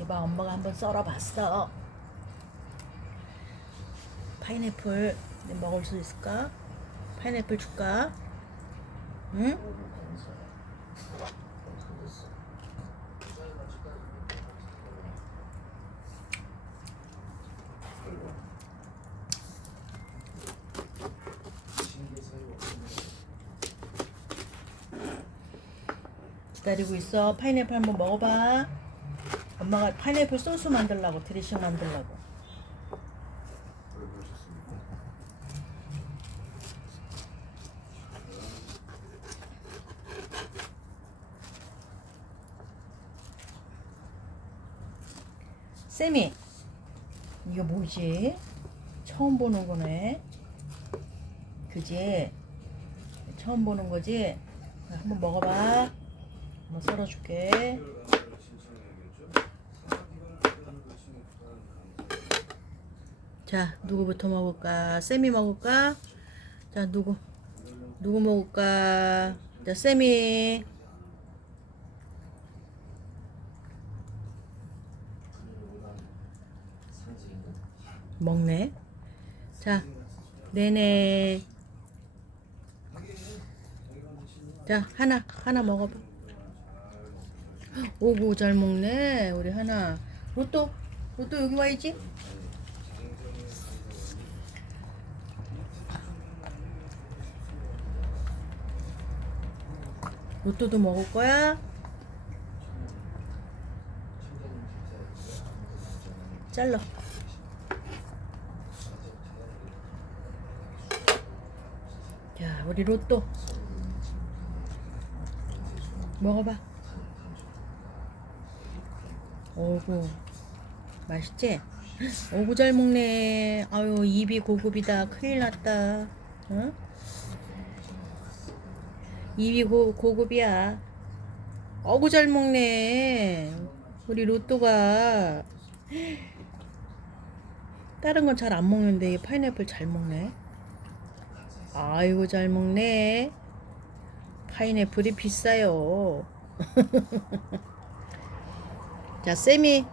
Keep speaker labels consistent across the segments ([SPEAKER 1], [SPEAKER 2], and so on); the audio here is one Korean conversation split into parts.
[SPEAKER 1] 이봐 엄마가 한번 썰어봤어. 파인애플 먹을 수 있을까? 파인애플 줄까? 응? 기다리고 있어. 파인애플 한번 먹어봐. 엄마가 파인애플 소스 만들라고 드레싱 만들라고. 쌤이 이거 뭐지? 처음 보는 거네. 그지? 처음 보는 거지? 한번 먹어봐. 한번 썰어줄게. 자, 누구부터 먹을까? 쌤이 먹을까? 자, 누구? 누구 먹을까? 자, 쌤이. 먹네. 자, 네네. 자, 하나, 하나 먹어봐. 오구, 잘 먹네. 우리 하나. 로또, 로또 여기 와야지. 로또도 먹을 거야? 잘라. 자, 우리 로또. 먹어봐. 오구. 맛있지? 오구 잘 먹네. 아유, 입이 고급이다. 큰일 났다. 응? 입이 고, 고급이야. 어구 잘 먹네. 우리 로또가 다른 건 잘 안 먹는데 이 파인애플 잘 먹네. 아이고 잘 먹네. 파인애플이 비싸요. 자, 쌤이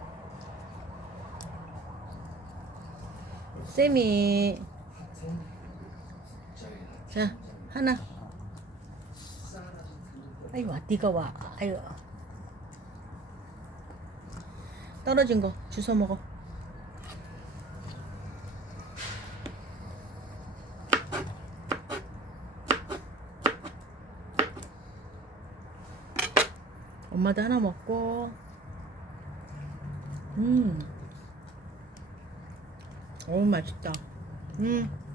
[SPEAKER 1] 쌤이 자, 하나. 아이고, 네가 와. 아이고. 떨어진 거 주워 먹어. 엄마도 하나 먹고. 음. 어우, 맛있다. 음.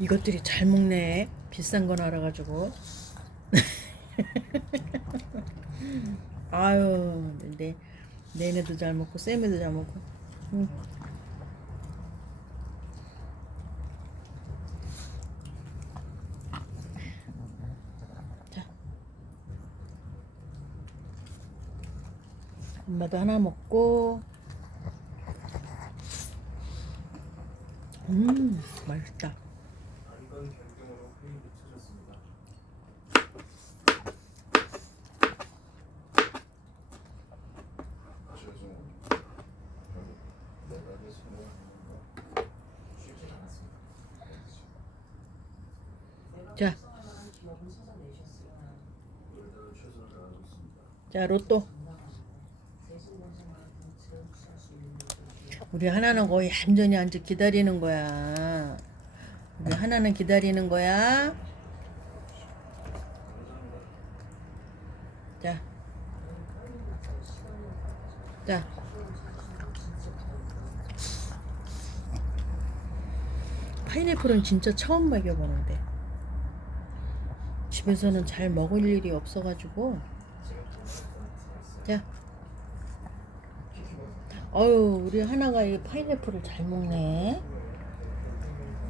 [SPEAKER 1] 이것들이 잘 먹네. 비싼 건 알아가지고. 아유, 내, 내내도 잘 먹고, 쌤이도 잘 먹고. 음. 자. 엄마도 하나 먹고. 음, 맛있다.
[SPEAKER 2] 안건 변경으로 회의 늦춰졌습니다. 죄송합니다. 내가 계속 쉽지 않았습니다.
[SPEAKER 1] 자. 자, 로또. 우리 하나는 거의 얌전히 앉아 기다리는 거야. 우리 하나는 기다리는 거야. 자. 자. 파인애플은 진짜 처음 먹여보는데. 집에서는 잘 먹을 일이 없어가지고. 자. 어유 우리 하나가 이 파인애플을 잘 먹네.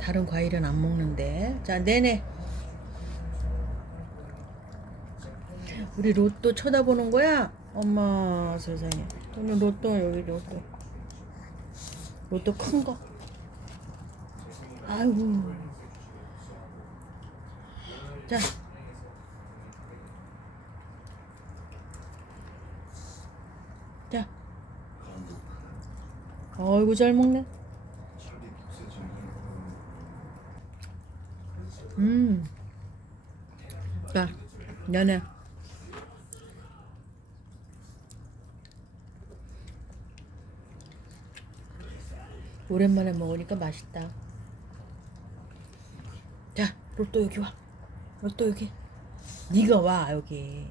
[SPEAKER 1] 다른 과일은 안 먹는데. 자, 내내. 우리 로또 쳐다보는 거야? 엄마 세상에. 오늘 로또 여기 로또. 로또 큰 거. 아이고. 자. 자. 어이구 잘 먹네. 음. 자, 연애. 오랜만에 먹으니까 맛있다. 자, 로또 여기 와. 로또 여기. 네가 와 여기.